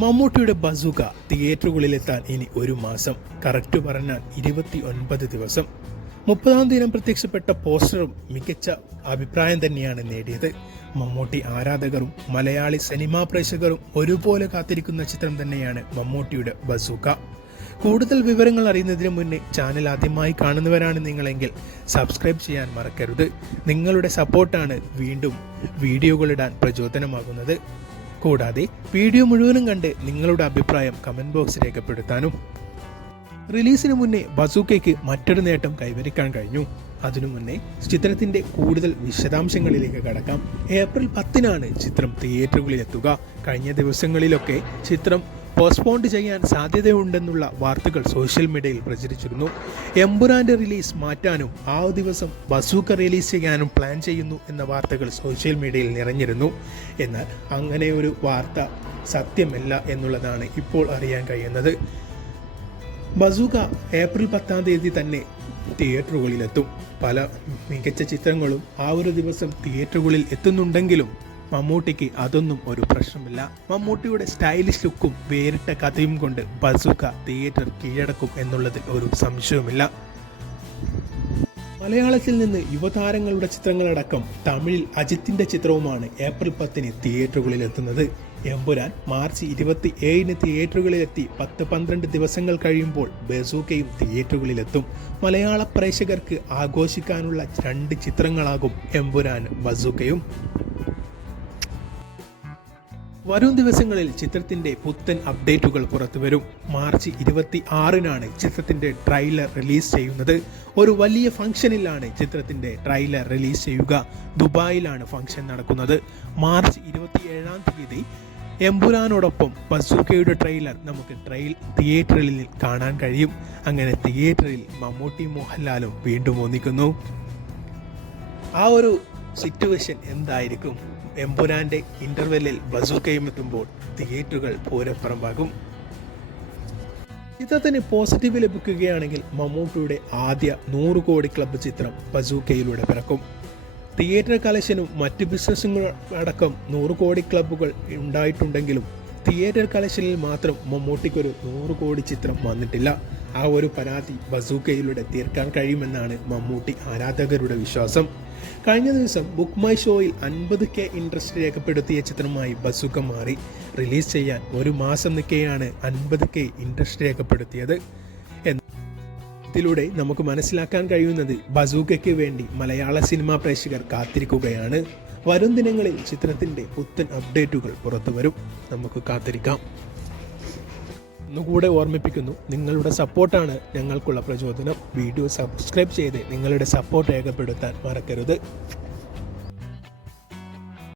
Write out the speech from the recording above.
മമ്മൂട്ടിയുടെ ബസൂക്ക തിയേറ്ററുകളിലെത്താൻ ഇനി ഒരു മാസം, കറക്റ്റ് പറഞ്ഞാൽ 29 ദിവസം. 30-ാം ദിനം പ്രത്യക്ഷപ്പെട്ട പോസ്റ്ററും മികച്ച അഭിപ്രായം തന്നെയാണ് നേടിയത്. മമ്മൂട്ടി ആരാധകരും മലയാളി സിനിമാ പ്രേക്ഷകരും ഒരുപോലെ കാത്തിരിക്കുന്ന ചിത്രം തന്നെയാണ് മമ്മൂട്ടിയുടെ ബസൂക്ക. കൂടുതൽ വിവരങ്ങൾ അറിയുന്നതിന് മുന്നേ ചാനൽ ആദ്യമായി കാണുന്നവരാണ് നിങ്ങളെങ്കിൽ സബ്സ്ക്രൈബ് ചെയ്യാൻ മറക്കരുത്. നിങ്ങളുടെ സപ്പോർട്ടാണ് വീണ്ടും വീഡിയോകളിടാൻ പ്രചോദനമാകുന്നത്. കൂടാതെ വീഡിയോ മുഴുവനും കണ്ട് നിങ്ങളുടെ അഭിപ്രായം കമന്റ് ബോക്സിൽ രേഖപ്പെടുത്താനും. റിലീസിന് മുന്നേ ബസൂക്കയ്ക്ക് മറ്റൊരു നേട്ടം കൈവരിക്കാൻ കഴിഞ്ഞു. അതിനു മുന്നേ ചിത്രത്തിന്റെ കൂടുതൽ വിശദാംശങ്ങളിലേക്ക് കടക്കാം. ഏപ്രിൽ 10-നാണ് ചിത്രം തിയേറ്ററുകളിലെത്തുക. കഴിഞ്ഞ ദിവസങ്ങളിലൊക്കെ ചിത്രം പോസ്റ്റ്പോണ്ട് ചെയ്യാൻ സാധ്യതയുണ്ടെന്നുള്ള വാർത്തകൾ സോഷ്യൽ മീഡിയയിൽ പ്രചരിച്ചിരുന്നു. എമ്പുരാന്റെ റിലീസ് മാറ്റാനും ആ ദിവസം ബസൂക്ക റിലീസ് ചെയ്യാനും പ്ലാൻ ചെയ്യുന്നു എന്ന വാർത്തകൾ സോഷ്യൽ മീഡിയയിൽ നിറഞ്ഞിരുന്നു. എന്നാൽ അങ്ങനെ ഒരു വാർത്ത സത്യമല്ല എന്നുള്ളതാണ് ഇപ്പോൾ അറിയാൻ കഴിയുന്നത്. ബസൂക്ക ഏപ്രിൽ 10-ാം തീയതി തന്നെ തിയേറ്ററുകളിലെത്തും. പല മികച്ച ചിത്രങ്ങളും ആ ഒരു ദിവസം തിയേറ്ററുകളിൽ എത്തുന്നുണ്ടെങ്കിലും മമ്മൂട്ടിക്ക് അതൊന്നും ഒരു പ്രശ്നമില്ല. മമ്മൂട്ടിയുടെ സ്റ്റൈലിഷ് ലുക്കും വേറിട്ട കഥയും കൊണ്ട് ബസൂക്ക തിയേറ്റർ കീഴടക്കും എന്നുള്ളതിൽ ഒരു സംശയവുമില്ല. മലയാളത്തിൽ നിന്ന് യുവതാരങ്ങളുടെ ചിത്രങ്ങളടക്കം തമിഴിൽ അജിത്തിന്റെ ചിത്രവുമാണ് ഏപ്രിൽ 10-ന് തിയേറ്ററുകളിൽ എത്തുന്നത്. എമ്പുരാൻ മാർച്ച് 27-ന് തിയേറ്ററുകളിലെത്തി 10-12 ദിവസങ്ങൾ കഴിയുമ്പോൾ ബസൂക്കയും തിയേറ്ററുകളിലെത്തും. മലയാള പ്രേക്ഷകർക്ക് ആഘോഷിക്കാനുള്ള 2 ചിത്രങ്ങളാകും എമ്പുരാനും ബസൂക്കയും. വരും ദിവസങ്ങളിൽ ചിത്രത്തിന്റെ പുത്തൻ അപ്ഡേറ്റുകൾ പുറത്തുവരും. മാർച്ച് 26-നാണ് ചിത്രത്തിന്റെ ട്രെയിലർ റിലീസ് ചെയ്യുന്നത്. ഒരു വലിയ ഫംഗ്ഷനിലാണ് ചിത്രത്തിന്റെ ട്രെയിലർ റിലീസ് ചെയ്യുക. ദുബായിലാണ് ഫംഗ്ഷൻ നടക്കുന്നത്. മാർച്ച് 27-ാം തീയതി എമ്പുരാനോടൊപ്പം ബസൂക്കയുടെ ട്രെയിലർ നമുക്ക് തിയേറ്ററിൽ കാണാൻ കഴിയും. അങ്ങനെ തിയേറ്ററിൽ മമ്മൂട്ടി മോഹൻലാലും വീണ്ടും ഒന്നിക്കുന്നു. ആ ഒരു സിറ്റുവേഷൻ എന്തായിരിക്കും? എമ്പുരാന്റെ ഇന്റർവെല്ലിൽ ബസൂക്കയും എത്തുമ്പോൾ തിയേറ്ററുകൾ പൂരപ്പറമ്പാകും. ചിത്രത്തിന് പോസിറ്റീവ് ലഭിക്കുകയാണെങ്കിൽ മമ്മൂട്ടിയുടെ ആദ്യ 100 കോടി ക്ലബ്ബ് ചിത്രം ബസൂക്കയിലൂടെ പിറക്കും. തിയേറ്റർ കളക്ഷനും മറ്റ് ബിസിനസ്സുകളും അടക്കം 100 കോടി ക്ലബ്ബുകൾ ഉണ്ടായിട്ടുണ്ടെങ്കിലും തിയേറ്റർ കളക്ഷനിൽ മാത്രം മമ്മൂട്ടിക്കൊരു 100 കോടി ചിത്രം വന്നിട്ടില്ല. ആ ഒരു പരാതി ബസൂക്കയിലൂടെ തീർക്കാൻ കഴിയുമെന്നാണ് മമ്മൂട്ടി ആരാധകരുടെ വിശ്വാസം. കഴിഞ്ഞ ദിവസം ബുക്ക് മൈ ഷോയിൽ 50K ഇൻട്രസ്റ്റ് രേഖപ്പെടുത്തിയ ചിത്രമായി ബസൂക്ക മാറി. റിലീസ് ചെയ്യാൻ ഒരു മാസം നിൽക്കെയാണ് 50K ഇൻട്രസ്റ്റ് രേഖപ്പെടുത്തിയത്. ഇതിലൂടെ നമുക്ക് മനസ്സിലാക്കാൻ കഴിയുന്നത് ബസൂക്കയ്ക്ക് വേണ്ടി മലയാള സിനിമാ പ്രേക്ഷകർ കാത്തിരിക്കുകയാണ്. വരും ദിനങ്ങളിൽ ചിത്രത്തിന്റെ പുത്തൻ അപ്ഡേറ്റുകൾ പുറത്തുവരും. നമുക്ക് കാത്തിരിക്കാം. ഒന്നുകൂടെ ഓർമ്മിപ്പിക്കുന്നു, നിങ്ങളുടെ സപ്പോർട്ടാണ് ഞങ്ങൾക്കുള്ള പ്രചോദനം. വീഡിയോ സബ്സ്ക്രൈബ് ചെയ്ത് നിങ്ങളുടെ സപ്പോർട്ട് രേഖപ്പെടുത്താൻ മറക്കരുത്.